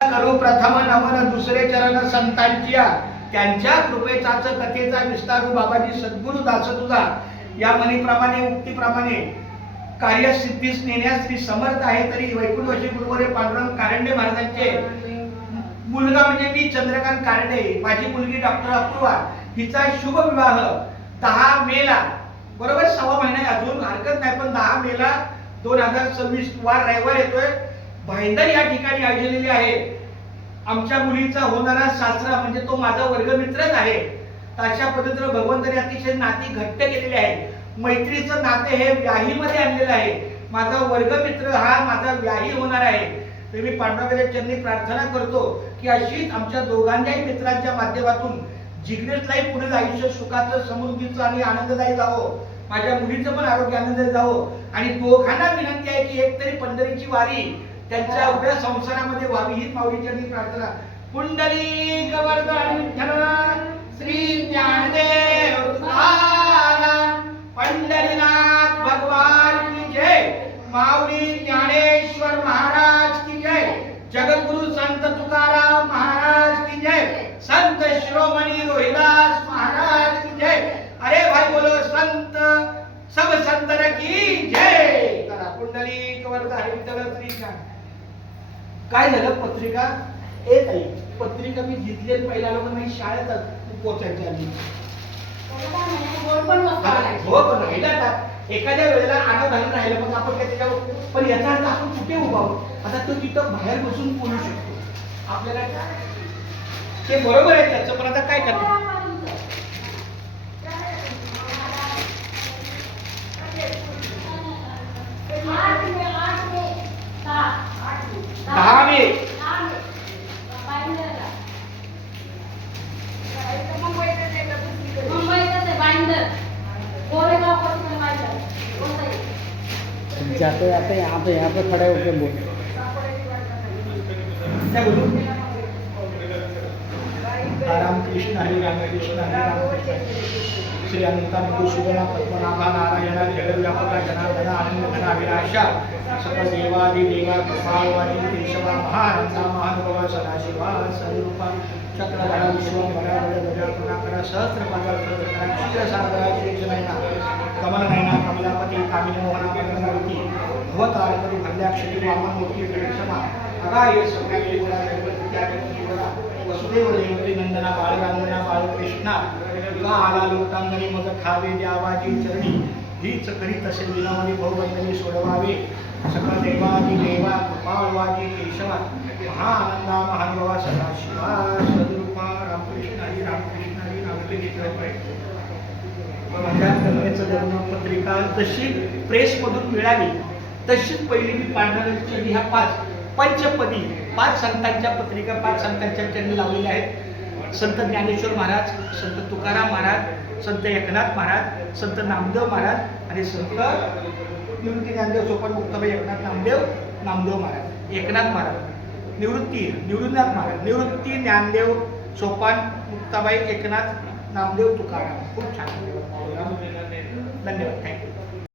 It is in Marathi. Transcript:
करू प्रथम नमन दुसरे चरण संतांच्या त्यांच्या कृपेचाच कथेचा विस्तारू बाबाजी सद्गुरु दास तुझा या म्हणीप्रमाणे उक्तीप्रमाणे कार्यसिद्धीस नेण्यास श्री समर्थ आहे. तरी वैकुंठवासी गुरुवरे पांडुरंग कारंडे महाराजांचे मुलगा म्हणजे मी चंद्रकांत कारंडे, माझी मुलगी डॉक्टर अपूर्वा हिचा शुभ विवाह 10 मेला बरोबर 6 महिने अजून हरकत नाही, पण 10 मेला 2026 वार रविवार येतोय भाईंदर या ठिकाणी आयोजलेली आहे. आमच्या मुलीचा होणारा सासरा म्हणजे तो माझा वर्गमित्रच आहे. अशा पद्धतीने भगवंताने अतिशय नाती घट्ट केलेली आहे. मैत्रीचं नाते हे व्याहीमध्ये आणलेलं आहे. माझा वर्गमित्र हा माझा व्याही होणार आहे. तर मी पांडुरंगाच्या चरणी प्रार्थना करतो की अशीच आमच्या दोघांच्याही मित्रांच्या माध्यमातून जिग्नेशलाही पुढील आयुष्य सुखाचं समृद्धीचं आणि आनंददायी जावं, माझ्या मुलीचं पण आरोग्य आनंददायी जावं. आणि दोघांना विनंती आहे की एक तरी पंढरीची वारी त्यांच्या उभ्या संसारामध्ये व्हावी हीच माऊलीचरणी प्रार्थना. पुंडलिक वरदान विठ्ठल श्री ज्ञानदेव तुकाराम पंढरीनाथ भगवान की जय, माऊली ज्ञानेश्वर महाराज की जय, जगद्गुरु संत तुकाराम महाराज की जय, संत शिरोमणी रोहिदास महाराज की जय. अरे भाई बोलो संत सब संतर की जय. करा पुंडलिक वरदान विठ्ठल श्री ज्ञान. काय झालं पत्रिका येत आहे, पत्रिका मी जिंकले पहिला लोक नाही शाळेत पोचायची आली हो पण राहिला एखाद्या वेळेला आडा घालून राहिलं मग आपण काय त्याच्यावर, पण याचा अर्थ आपण कुठे उभा आहोत आता तो तिथं बाहेर बसून बोलू शकतो आपल्याला ते बरोबर आहे त्याचं, पण आता काय करणार. जाते जाते यहाँ पे खड़े होकर बोल राम कृष्ण हरि राम कृष्ण हरि राम श्री अनंता मधुसूदना पद्मनाभा नारायणा जगद्व्यापका जनार्दना आनंद घना विनाशा सकल देवादि देवा कृपावादी केशवा महानंदा महानुभावा सदाशिवा सरूपा चक्रधरा विश्वंभरा गजा करुणाकरा सहस्रपादा सहस्रकरा क्षीरसागरा श्रीजनयना कमलनयना कमलापती कामिनी मोहना कमलमूर्ती भवतारकरी भल्याक्षरी वामनमूर्ती क्षमा अगाय सौम्यागी गुणा वसुदेव देवकी नंदना बाळगंगना बाळकृष्णा तुला आला लोटांगणी मग खावे द्यावाजी चरणी हीच करीत असे विनावली बहुवंदनी सोडवावे सकळ देवादी देवा कृपाळवाजी केशवा महानंदा महानुभावा सदाशिवा सद्रूपा रामकृष्ण हरी रामकृष्ण हरी रामकृष्ण. माझ्या कन्येचं लग्न पत्रिका जशी प्रेसमधून मिळाली तशीच पहिली मी पांढऱ्याची ह्या 5 पंचपदी 5 संतांच्या पत्रिका 5 संतांच्या चरणी लावलेल्या आहेत. संत ज्ञानेश्वर महाराज, संत तुकाराम महाराज, संत एकनाथ महाराज, संत नामदेव महाराज आणि संत निवृत्ती ज्ञानदेव सोपान मुक्ताबाई एकनाथ नामदेव महाराज, एकनाथ महाराज निवृत्तीनाथ महाराज, निवृत्ती ज्ञानदेव सोपान मुक्ताबाई एकनाथ नामदेव तुकाराम. खूप छान. धन्यवाद. थँक्यू.